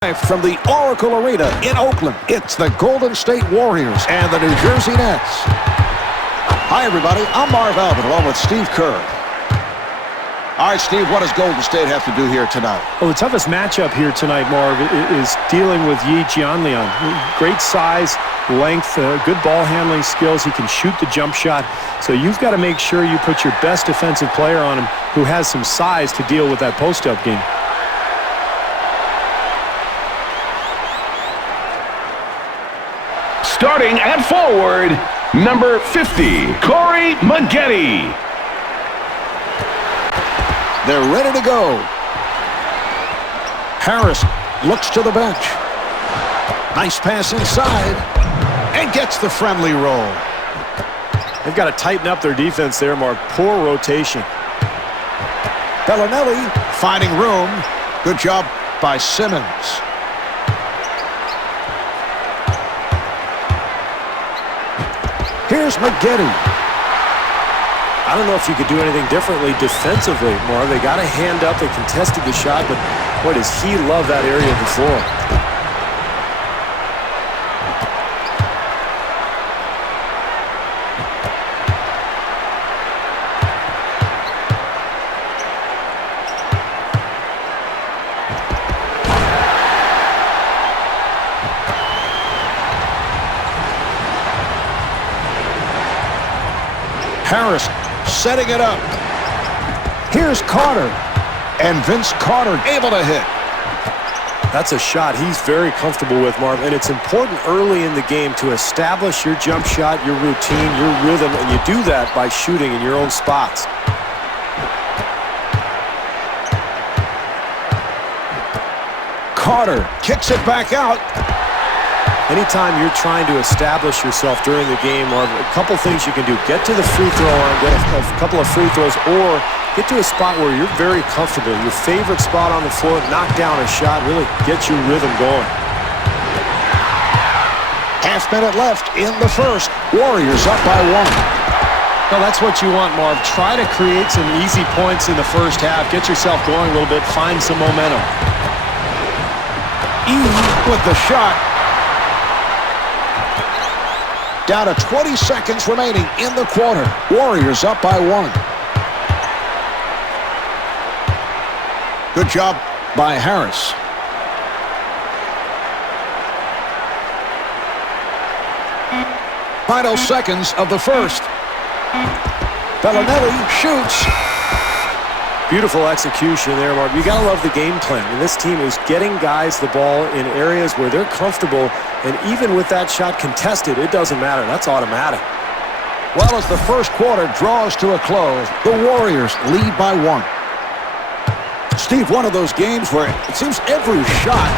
From the Oracle Arena in Oakland, it's the Golden State Warriors and the New Jersey Nets. Hi, everybody. I'm Marv Albin, along with Steve Kerr. All right, Steve, what does Golden State have to do here tonight? Well, the toughest matchup here tonight, Marv, is dealing with Yi Jianlian. Great size, length, good ball handling skills. He can shoot the jump shot. So you've got to make sure you put your best defensive player on him who has some size to deal with that post-up game. Starting at forward, number 50, Corey Maggette. They're ready to go. Harris looks to the bench. Nice pass inside and gets the friendly roll. They've got to tighten up their defense there, Mark. Poor rotation. Bellinelli finding room. Good job by Simmons. Here's Maggette. I don't know if you could do anything differently defensively, Marv. They got a hand up. They contested the shot, but boy, does he love that area of the floor. Harris setting it up. Here's Carter. And Vince Carter able to hit. That's a shot he's very comfortable with, Marv. And it's important early in the game to establish your jump shot, your routine, your rhythm. And you do that by shooting in your own spots. Carter kicks it back out. Anytime you're trying to establish yourself during the game, Marv, a couple things you can do. Get to the free throw line, get a couple of free throws, or get to a spot where you're very comfortable. Your favorite spot on the floor, knock down a shot, really get your rhythm going. Half minute left in the first. Warriors up by 1. Well, that's what you want, Marv. Try to create some easy points in the first half. Get yourself going a little bit. Find some momentum. With the shot. Down to 20 seconds remaining in the quarter. Warriors up by 1. Good job by Harris. Final seconds of the first. Bellinelli shoots. Beautiful execution there, Mark. You gotta love the game plan. And this team is getting guys the ball in areas where they're comfortable, and even with that shot contested, it doesn't matter. That's automatic. Well, as the first quarter draws to a close, the Warriors lead by 1. Steve, one of those games where it seems every shot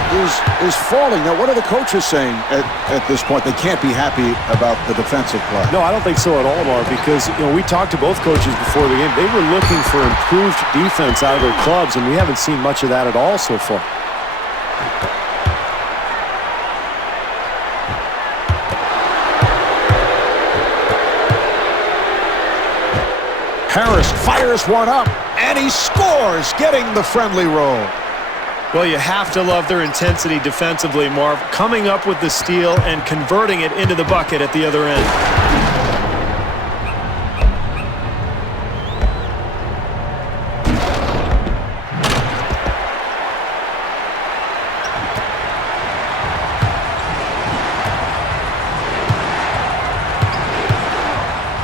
is falling. Now, what are the coaches saying at this point? They can't be happy about the defensive play. No, I don't think so at all, Mark, because we talked to both coaches before the game. They were looking for improved defense out of their clubs, and we haven't seen much of that at all so far. Harris fires one up, and he scores, getting the friendly roll. Well, you have to love their intensity defensively, Marv. Coming up with the steal and converting it into the bucket at the other end.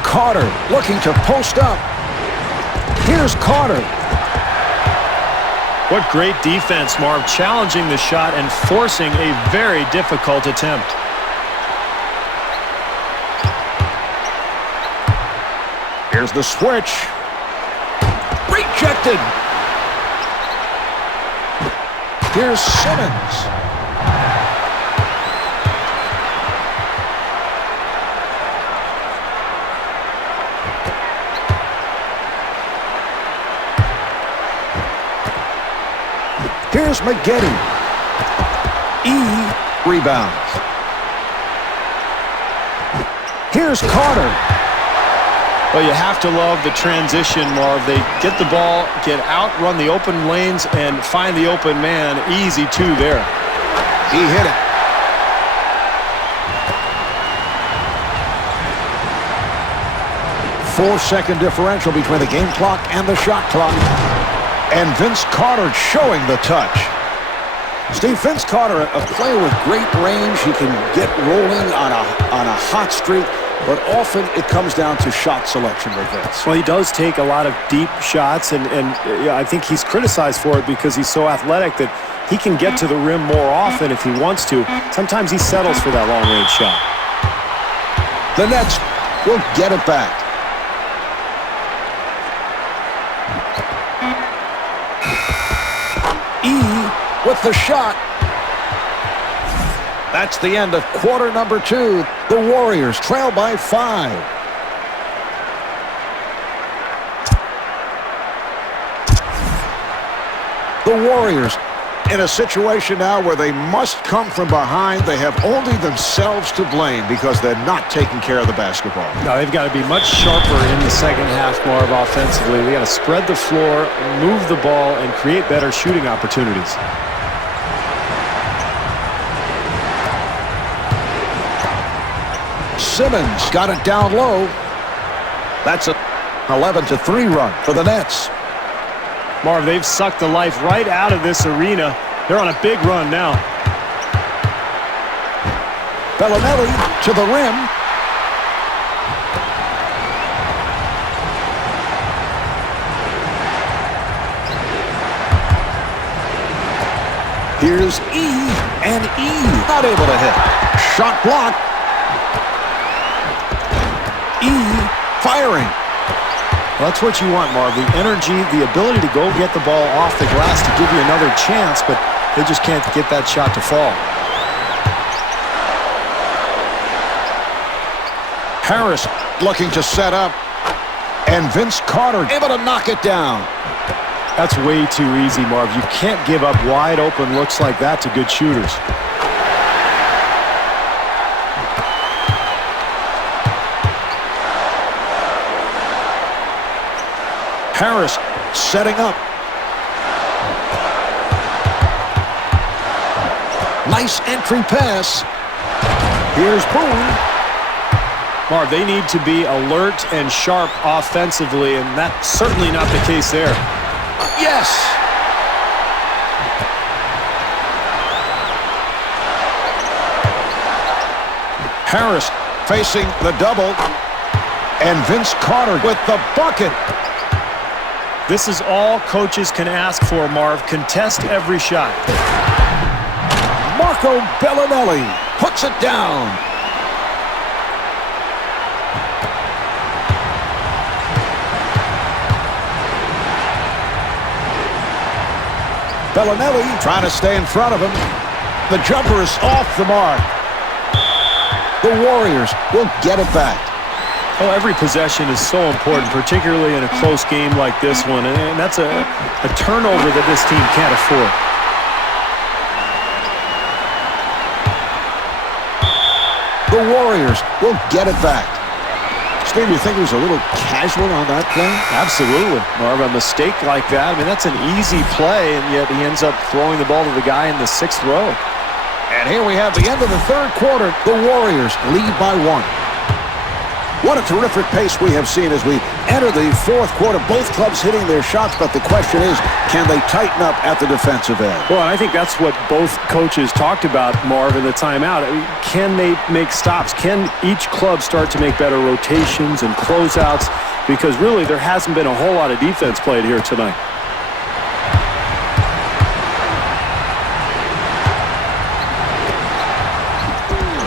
Carter looking to post up. Here's Carter. What great defense, Marv, challenging the shot and forcing a very difficult attempt. Here's the switch. Rejected. Here's Simmons. Here's Maggette. Rebounds. Here's Carter. Well, you have to love the transition, Marv. They get the ball, get out, run the open lanes, and find the open man. Easy two there. He hit it. Four-second differential between the game clock and the shot clock. And Vince Carter showing the touch. Steve, Vince Carter, a player with great range. He can get rolling on a hot streak, but often it comes down to shot selection with Vince. Well, he does take a lot of deep shots, and I think he's criticized for it because he's so athletic that he can get to the rim more often if he wants to. Sometimes he settles for that long-range shot. The Nets will get it back. With the shot. That's the end of quarter number 2. The Warriors trail by 5. The Warriors in a situation now where they must come from behind. They have only themselves to blame because they're not taking care of the basketball. Now they've got to be much sharper in the second half, Marv, offensively. They got to spread the floor, move the ball, and create better shooting opportunities. Simmons got it down low. That's an 11-3 run for the Nets. Marv, they've sucked the life right out of this arena. They're on a big run now. Bellinelli to the rim. Here's E, and E not able to hit. Shot blocked. E firing. Well, that's what you want, Marv. The energy, the ability to go get the ball off the glass to give you another chance, but they just can't get that shot to fall. Harris looking to set up, and Vince Carter able to knock it down. That's way too easy, Marv. You can't give up wide open looks like that to good shooters. Harris setting up. Nice entry pass. Here's Boone. Marv, they need to be alert and sharp offensively, and that's certainly not the case there. Yes. Harris facing the double, and Vince Carter with the bucket. This is all coaches can ask for, Marv. Contest every shot. Marco Bellinelli puts it down. Bellinelli trying to stay in front of him. The jumper is off the mark. The Warriors will get it back. Oh, every possession is so important, particularly in a close game like this one, and that's a turnover that this team can't afford. The Warriors will get it back. Steve, you think he was a little casual on that play? Absolutely, Marv. A mistake like that, I mean, that's an easy play, and yet he ends up throwing the ball to the guy in the 6th row. And here we have the end of the 3rd quarter. The Warriors lead by 1. What a terrific pace we have seen as we enter the 4th quarter. Both clubs hitting their shots, but the question is, can they tighten up at the defensive end? Well, I think that's what both coaches talked about, Marv, in the timeout. Can they make stops? Can each club start to make better rotations and closeouts? Because really, there hasn't been a whole lot of defense played here tonight.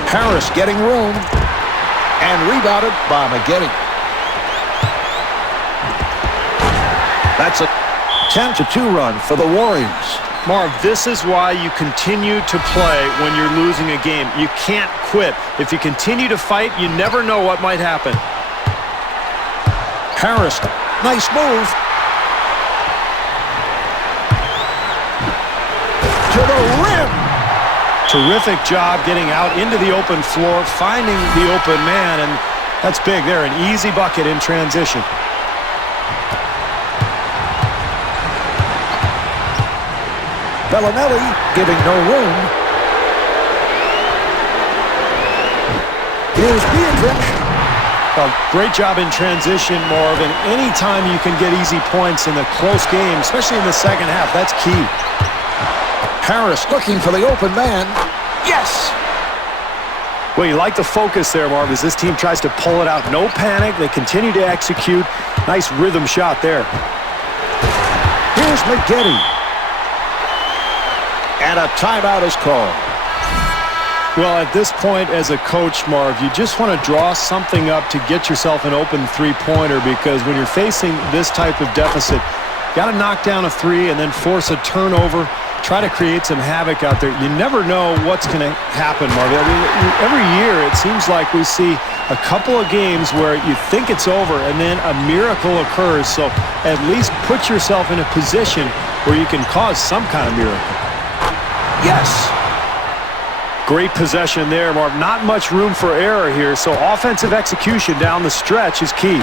Harris getting room. And rebounded by McGetty. That's a 10-2 run for the Warriors. Marv, this is why you continue to play when you're losing a game. You can't quit. If you continue to fight, you never know what might happen. Harris, nice move. To the rim. Terrific job getting out into the open floor, finding the open man, and that's big there, an easy bucket in transition. Bellinelli giving no room. Here's Beatrice. Well, great job in transition, Marvin. Anytime you can get easy points in a close game, especially in the second half, that's key. Harris looking for the open man. Yes! Well, you like the focus there, Marv, as this team tries to pull it out. No panic. They continue to execute. Nice rhythm shot there. Here's McGetty. And a timeout is called. Well, at this point as a coach, Marv, you just want to draw something up to get yourself an open three-pointer, because when you're facing this type of deficit, you got to knock down a three and then force a turnover. Try to create some havoc out there. You never know what's going to happen, Marvin. I mean, every year it seems like we see a couple of games where you think it's over and then a miracle occurs. So at least put yourself in a position where you can cause some kind of miracle. Yes. Great possession there, Marv. Not much room for error here, so offensive execution down the stretch is key.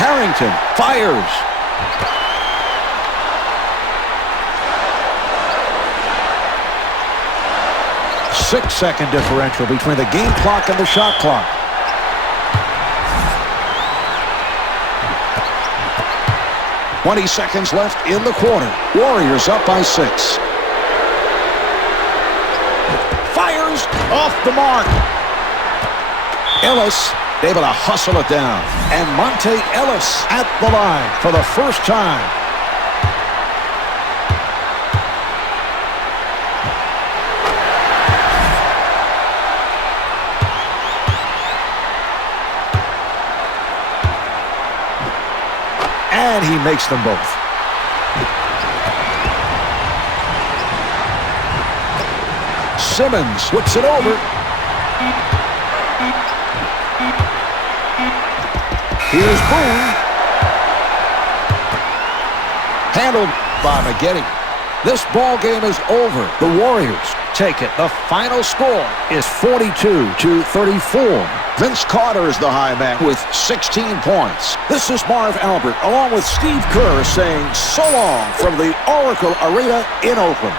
Harrington fires. 6-second differential between the game clock and the shot clock. "20 seconds left in the quarter. Warriors up by 6. Fires off the mark. Ellis able to hustle it down. And Monte Ellis at the line for the first time. And he makes them both. Simmons whips it over. Here's Boone. Handled by McGetty. This ball game is over. The Warriors take it. The final score is 42-34. Vince Carter is the high man with 16 points. This is Marv Albert along with Steve Kerr saying so long from the Oracle Arena in Oakland.